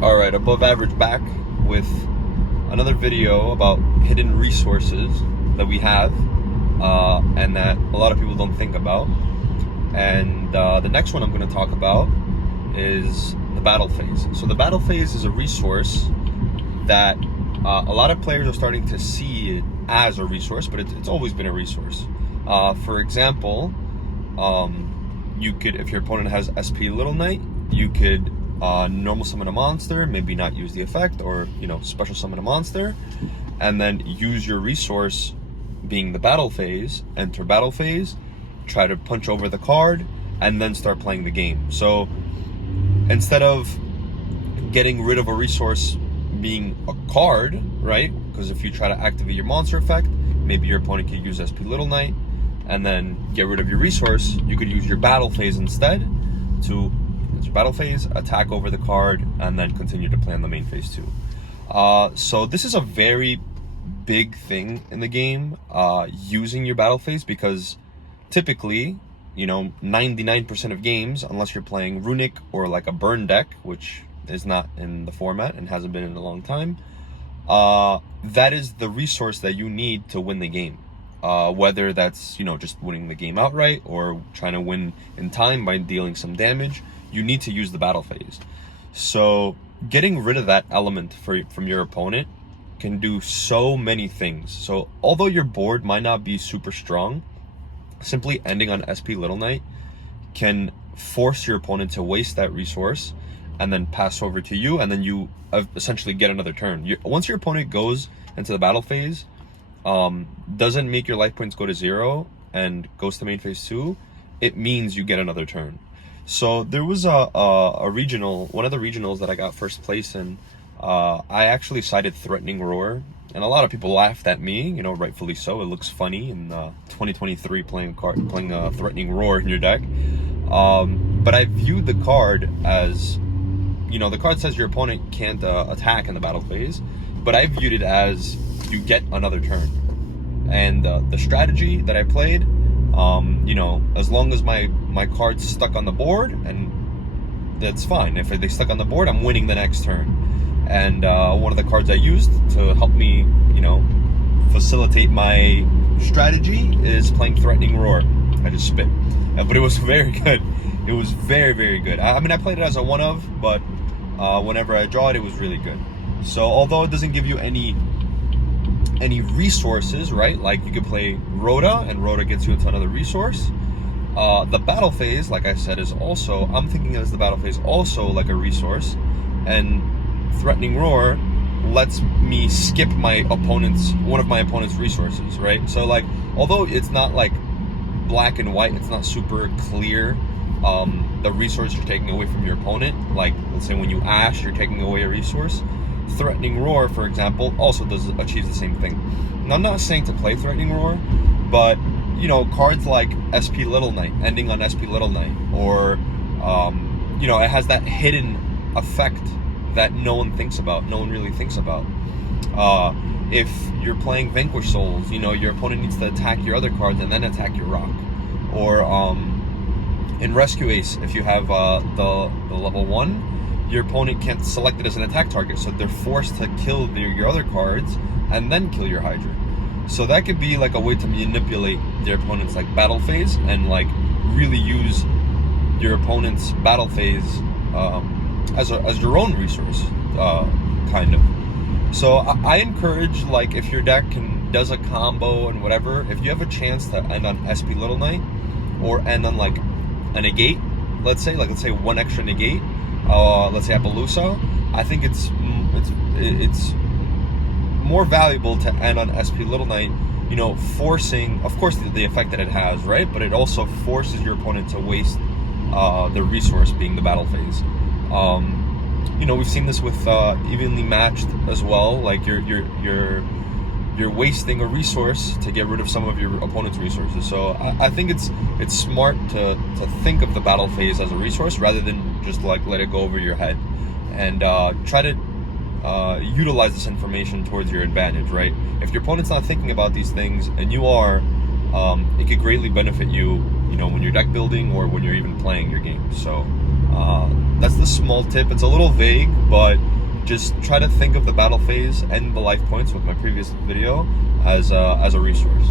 Alright, above average back with another video about hidden resources that we have and that a lot of people don't think about. And the next one I'm going to talk about is the battle phase. So the battle phase is a resource that a lot of players are starting to see it as a resource, but it's always been a resource. For example, you could, if your opponent has SP Little Knight, you could normal summon a monster, maybe not use the effect, or special summon a monster, and then use your resource being the battle phase, enter battle phase, try to punch over the card, and then start playing the game. So instead of getting rid of a resource being a card, right? Because if you try to activate your monster effect, maybe your opponent could use SP Little Knight and then get rid of your resource. You could use your battle phase instead to your battle phase, attack over the card, and then continue to play on the main phase too. So this is a very big thing in the game, using your battle phase, because typically, 99% of games, unless you're playing Runic or like a burn deck, which is not in the format and hasn't been in a long time, that is the resource that you need to win the game. Whether that's, just winning the game outright or trying to win in time by dealing some damage, you need to use the battle phase. So getting rid of that element from your opponent can do so many things. So although your board might not be super strong, simply ending on SP Little Knight can force your opponent to waste that resource and then pass over to you, and then you essentially get another turn. Once your opponent goes into the battle phase, doesn't make your life points go to 0 and goes to main phase 2, it means you get another turn. So there was a regional, one of the regionals that I got first place in, I actually cited Threatening Roar, and a lot of people laughed at me, rightfully so. It looks funny in 2023 playing Threatening Roar in your deck. But I viewed the card as, the card says your opponent can't attack in the battle phase, but I viewed it as you get another turn. And the strategy that I played, as long as my card's stuck on the board, and that's fine. If they stuck on the board, I'm winning the next turn. And one of the cards I used to help me, facilitate my strategy is playing Threatening Roar. I just spit. But it was very good. It was very, very good. I mean, I played it as a one-of, but whenever I draw it, it was really good. So although it doesn't give you any resources, right? Like you could play Rhoda, and Rhoda gets you into another resource. The battle phase, like I said, is also, I'm thinking as the battle phase also like a resource, and Threatening Roar lets me skip one of my opponent's resources, right? So like, although it's not like black and white, it's not super clear, the resource you're taking away from your opponent, like let's say when you Ash, you're taking away a resource. Threatening Roar, for example, also achieves the same thing. Now, I'm not saying to play Threatening Roar, but cards like SP Little Knight, ending on SP Little Knight, or it has that hidden effect that no one really thinks about. If you're playing Vanquish Souls, your opponent needs to attack your other cards and then attack your rock. Or in Rescue Ace, if you have the level 1, your opponent can't select it as an attack target, so they're forced to kill your other cards and then kill your Hydra. So that could be like a way to manipulate their opponent's like battle phase, and like really use your opponent's battle phase as your own resource, kind of. So I encourage, like, if your deck does a combo and whatever, if you have a chance to end on SP Little Knight or end on like a negate, let's say one extra negate, let's say Appaloosa, I think it's more valuable to end on SP Little Knight, forcing, of course, the effect that it has, right? But it also forces your opponent to waste the resource being the battle phase. We've seen this with evenly matched as well. Like you're wasting a resource to get rid of some of your opponent's resources. So I think it's smart to think of the battle phase as a resource rather than just like let it go over your head, and try to utilize this information towards your advantage, right? If your opponent's not thinking about these things and you are, it could greatly benefit you, when you're deck building or when you're even playing your game. So That's the small tip. It's a little vague, but just try to think of the battle phase and the life points with my previous video as a resource.